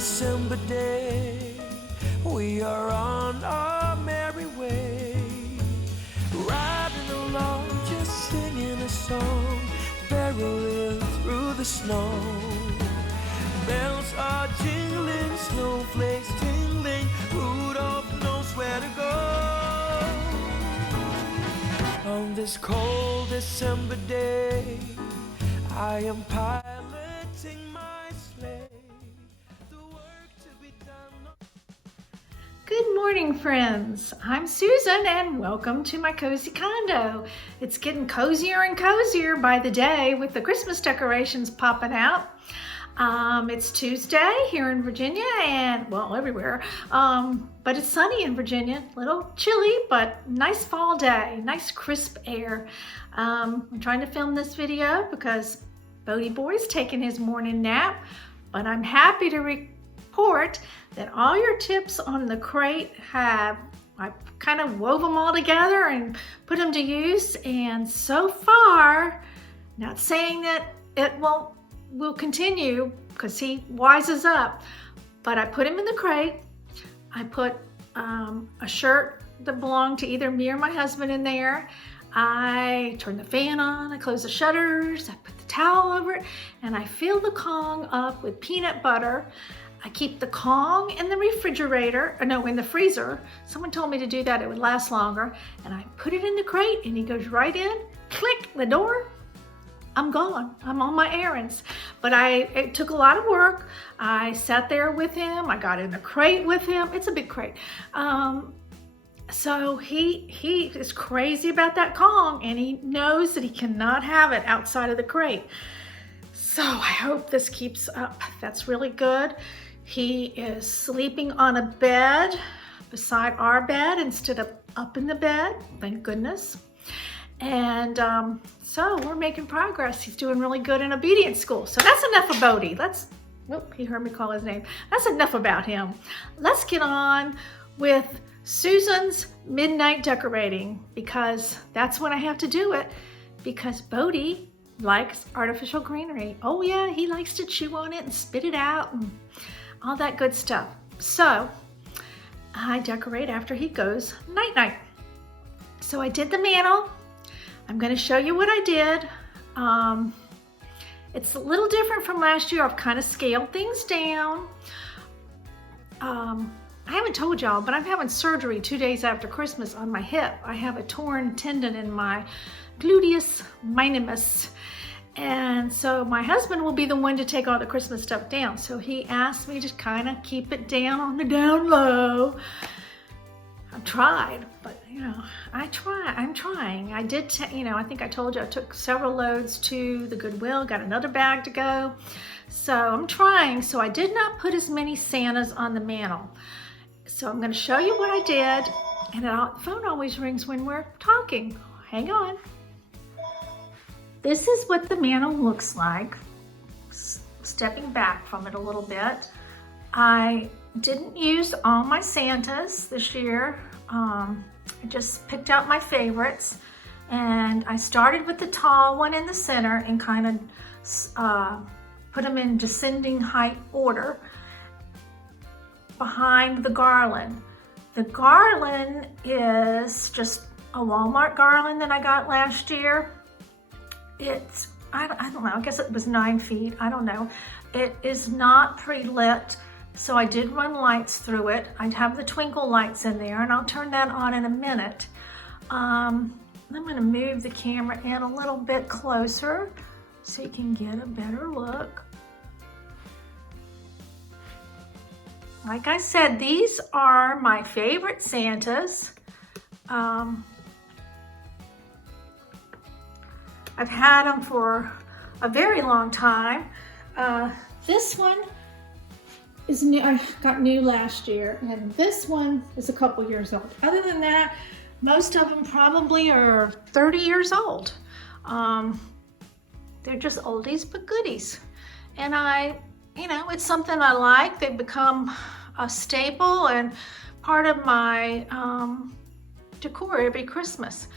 December day, we are on our merry way, riding along, just singing a song, barreling through the snow. Bells are jingling, snowflakes tingling, Rudolph knows where to go. On this cold December day, I am piloting my sleigh. The work to be done. Good morning, friends. I'm Susan and welcome to my cozy condo. It's getting cozier and cozier by the day with the Christmas decorations popping out. It's Tuesday here in Virginia and, well, everywhere, but it's sunny in Virginia. A little chilly, but nice fall day, nice crisp air. I'm trying to film this video because Bodie Boy's taking his morning nap, but I'm happy to report that all your tips on the crate I kind of wove them all together and put them to use, and so far, not saying that it will continue because he wises up, but I put him in the crate. I put a shirt that belonged to either me or my husband in there. I turn the fan on, I close the shutters, I put the towel over it, and I fill the Kong up with peanut butter. I keep the Kong in the refrigerator, or no, in the freezer. Someone told me to do that, it would last longer. And I put it in the crate and he goes right in, click, the door, I'm gone. I'm on my errands. But it took a lot of work. I sat there with him. I got in the crate with him. It's a big crate. So he is crazy about that Kong, and he knows that he cannot have it outside of the crate. So I hope this keeps up. That's really good. He is sleeping on a bed beside our bed instead of up in the bed. Thank goodness. And so we're making progress. He's doing really good in obedience school. So that's enough of Bodie. He heard me call his name. That's enough about him. Let's get on with Susan's midnight decorating, because that's when I have to do it, because Bodie likes artificial greenery. Oh yeah, he likes to chew on it and spit it out and all that good stuff. So I decorate after he goes night-night. So I did the mantle. I'm going to show you what I did. It's a little different from last year. I've kind of scaled things down. I haven't told y'all, but I'm having surgery 2 days after Christmas on my hip. I have a torn tendon in my gluteus minimus. And so my husband will be the one to take all the Christmas stuff down. So he asked me to kind of keep it down on the down low. I've tried, but I'm trying. I did, I think I told you I took several loads to the Goodwill, got another bag to go. So I'm trying. So I did not put as many Santas on the mantle. So I'm going to show you what I did. And the phone always rings when we're talking. Hang on. This is what the mantle looks like. Stepping back from it a little bit. I didn't use all my Santas this year. I just picked out my favorites, and I started with the tall one in the center and kind of put them in descending height order behind the garland. The garland is just a Walmart garland that I got last year. It's, I don't know, I guess it was 9 feet, I don't know. It is not pre-lit, so I did run lights through it. I'd have the twinkle lights in there, and I'll turn that on in a minute. I'm gonna move the camera in a little bit closer so you can get a better look. Like I said, these are my favorite Santas. I've had them for a very long time. This one is new. I got new last year, and this one is a couple years old. Other than that, most of them probably are 30 years old. They're just oldies but goodies. And it's something I like. They've become a staple and part of my decor every Christmas.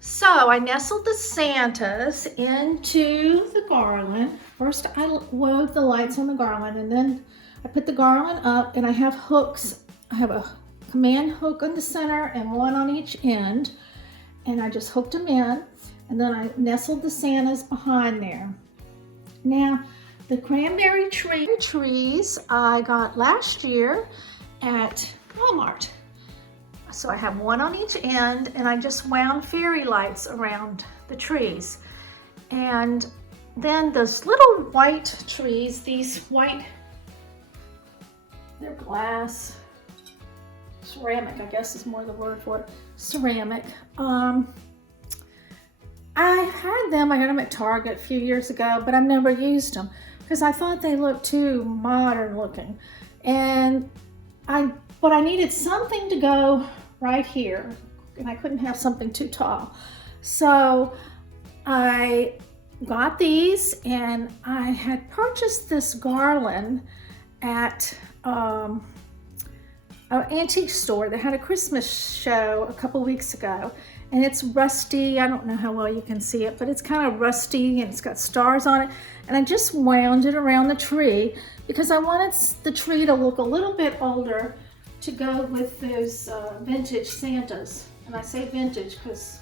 So I nestled the Santas into the garland. First I wove the lights on the garland, and then I put the garland up and I have hooks. I have a command hook on the center and one on each end. And I just hooked them in, and then I nestled the Santas behind there. Now, the cranberry trees I got last year at Walmart. So I have one on each end, and I just wound fairy lights around the trees. And then those little white trees, these white, they're glass, ceramic, I guess is more the word for it, ceramic. I had them, I got them at Target a few years ago, but I've never used them because I thought they looked too modern looking. But I needed something to go right here, and I couldn't have something too tall. So I got these, and I had purchased this garland at an antique store that had a Christmas show a couple weeks ago. And it's rusty. I don't know how well you can see it, but it's kind of rusty and it's got stars on it. And I just wound it around the tree because I wanted the tree to look a little bit older to go with those vintage Santas. And I say vintage because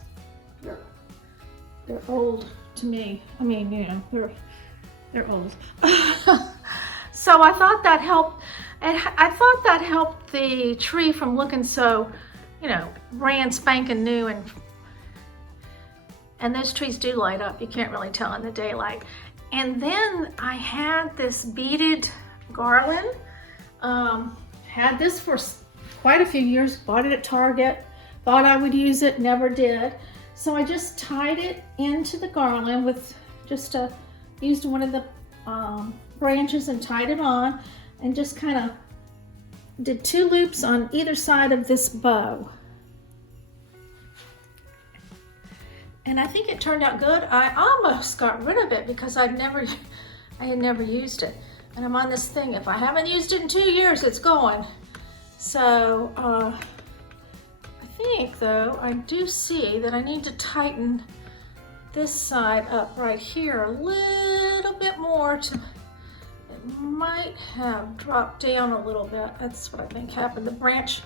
they're old to me. I mean, you know, they're old. So I thought that helped. And I thought that helped the tree from looking so, you know, brand spanking new, and those trees do light up. You can't really tell in the daylight. And then I had this beaded garland. Had this for quite a few years. Bought it at Target. Thought I would use it. Never did. So I just tied it into the garland with used one of the branches and tied it on, and just kind of did 2 loops on either side of this bow. And I think it turned out good. I almost got rid of it because I had never used it. And I'm on this thing, if I haven't used it in 2 years, it's going. So I think though, I do see that I need to tighten this side up right here a little bit more it might have dropped down a little bit. That's what I think happened. The branch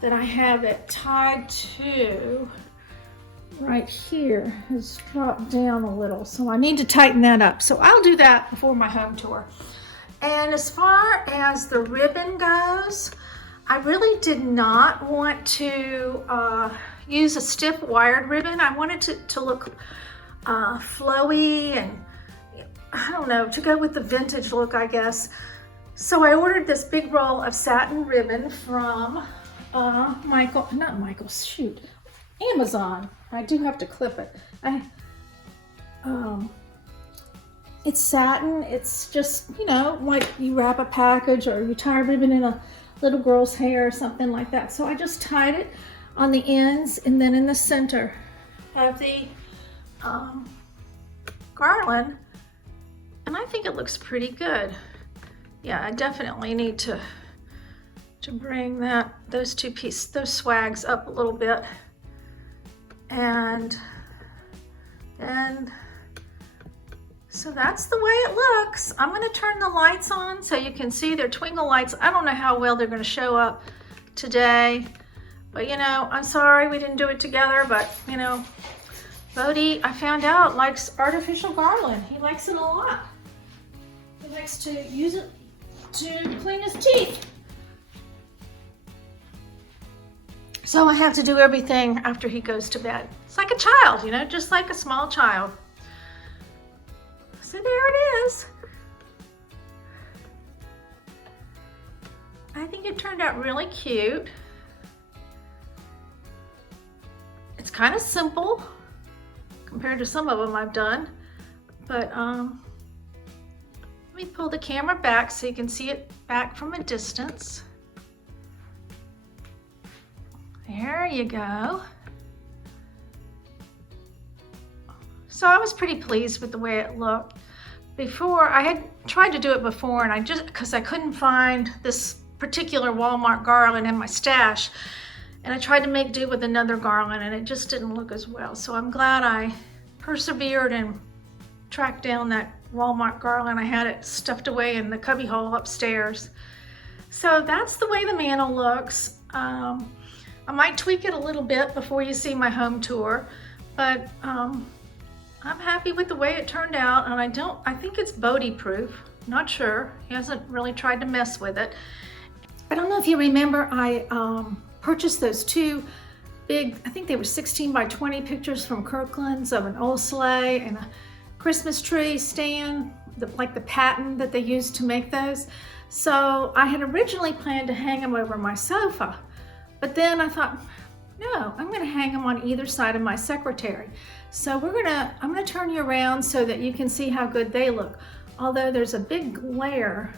that I have it tied to right here has dropped down a little. So I need to tighten that up. So I'll do that before my home tour. And as far as the ribbon goes, I really did not want to use a stiff wired ribbon. I wanted it to look flowy and I don't know, to go with the vintage look, I guess. So I ordered this big roll of satin ribbon from Amazon. I do have to clip it. It's satin. It's just, you know, like you wrap a package or you tie a ribbon in a little girl's hair or something like that. So I just tied it on the ends, and then in the center of the garland. And I think it looks pretty good. Yeah, I definitely need to bring those swags up a little bit. And then, so that's the way it looks. I'm gonna turn the lights on so you can see they're twinkle lights. I don't know how well they're gonna show up today, but you know, I'm sorry we didn't do it together, but you know, Bodie, I found out, likes artificial garland. He likes it a lot. He likes to use it to clean his teeth. So I have to do everything after he goes to bed. It's like a child, you know, just like a small child. So there it is. I think it turned out really cute. It's kind of simple compared to some of them I've done, but let me pull the camera back so you can see it back from a distance. There you go. So I was pretty pleased with the way it looked. Before, I had tried to do it before, and because I couldn't find this particular Walmart garland in my stash, and I tried to make do with another garland, and it just didn't look as well. So I'm glad I persevered and tracked down that Walmart garland. I had it stuffed away in the cubby hole upstairs. So that's the way the mantle looks. I might tweak it a little bit before you see my home tour, but I'm happy with the way it turned out, and I think it's Bodie proof. Not sure. He hasn't really tried to mess with it. I don't know if you remember, I purchased those two big, I think they were 16 by 20 pictures from Kirkland's of an old sleigh and a Christmas tree stand, like the pattern that they used to make those. So I had originally planned to hang them over my sofa, but then I thought, no, I'm gonna hang them on either side of my secretary. So I'm gonna turn you around so that you can see how good they look. Although there's a big glare,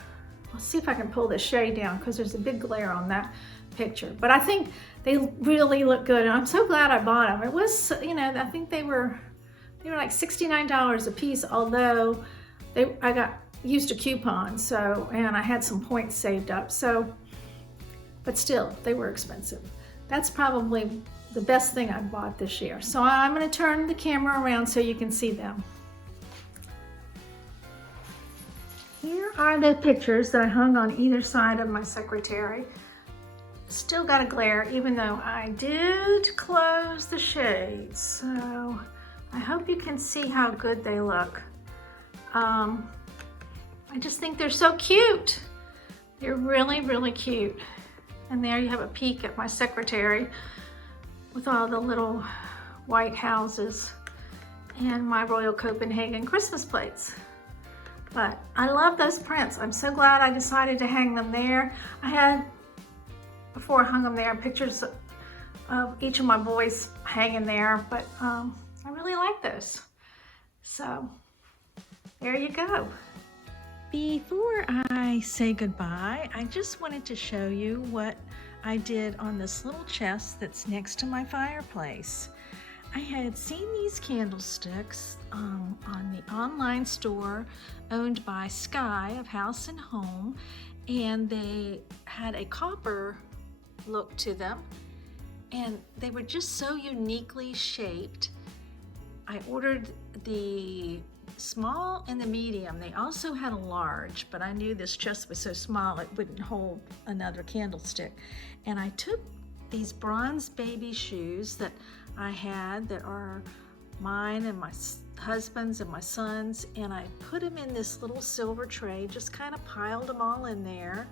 I'll see if I can pull the shade down because there's a big glare on that picture. But I think they really look good, and I'm so glad I bought them. It was, I think they were like $69 a piece, although I used a coupon, and I had some points saved up. So, but still, they were expensive. That's probably the best thing I bought this year. So I'm going to turn the camera around so you can see them. Here are the pictures that I hung on either side of my secretary. Still got a glare, even though I did close the shades. So I hope you can see how good they look. I just think they're so cute. They're really, really cute. And there you have a peek at my secretary with all the little white houses and my Royal Copenhagen Christmas plates. But I love those prints. I'm so glad I decided to hang them there. I had, before I hung them there, pictures of each of my boys hanging there, but I really like those. So there you go. Before I say goodbye, I just wanted to show you what I did on this little chest that's next to my fireplace. I had seen these candlesticks on the online store owned by Sky of House and Home, and they had a copper look to them, and they were just so uniquely shaped. I ordered the small and the medium. They also had a large, but I knew this chest was so small it wouldn't hold another candlestick. And I took these bronze baby shoes that I had that are mine and my husband's and my son's, and I put them in this little silver tray, just kind of piled them all in there.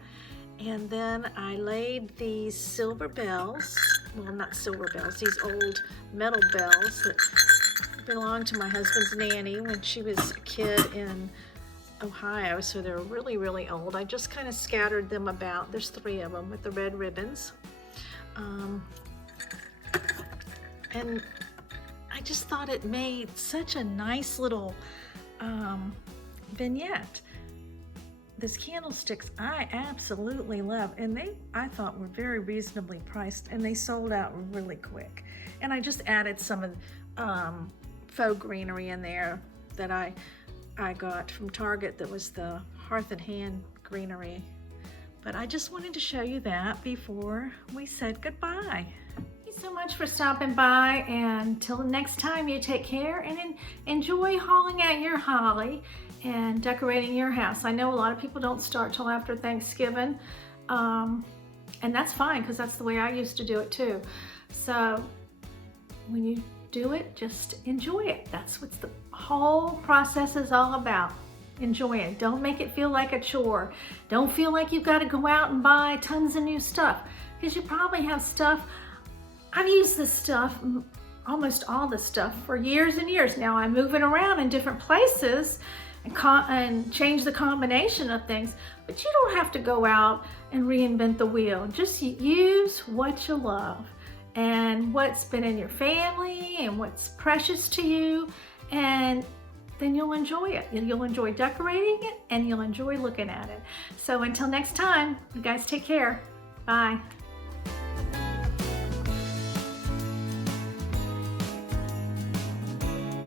And then I laid these silver bells, well, not silver bells, these old metal bells that belonged to my husband's nanny when she was a kid in Ohio, so they're really, really old. I just kind of scattered them about. There's 3 of them with the red ribbons. And I just thought it made such a nice little vignette. These candlesticks I absolutely love, and I thought were very reasonably priced, and they sold out really quick. And I just added some of faux greenery in there that I got from Target. That was the Hearth and Hand greenery. But I just wanted to show you that before we said goodbye. Thank you so much for stopping by, and till next time, you take care and enjoy hauling out your holly and decorating your house. I know a lot of people don't start till after Thanksgiving, and that's fine because that's the way I used to do it too. So when you do it, just enjoy it. That's what the whole process is all about. Enjoy it. Don't make it feel like a chore. Don't feel like you've got to go out and buy tons of new stuff, because you probably have stuff. I've used this stuff, almost all this stuff, for years and years now. I'm moving around in different places and change the combination of things, but you don't have to go out and reinvent the wheel. Just use what you love and what's been in your family and what's precious to you, and then you'll enjoy it. You'll enjoy decorating it, and you'll enjoy looking at it. So until next time, you guys take care. Bye.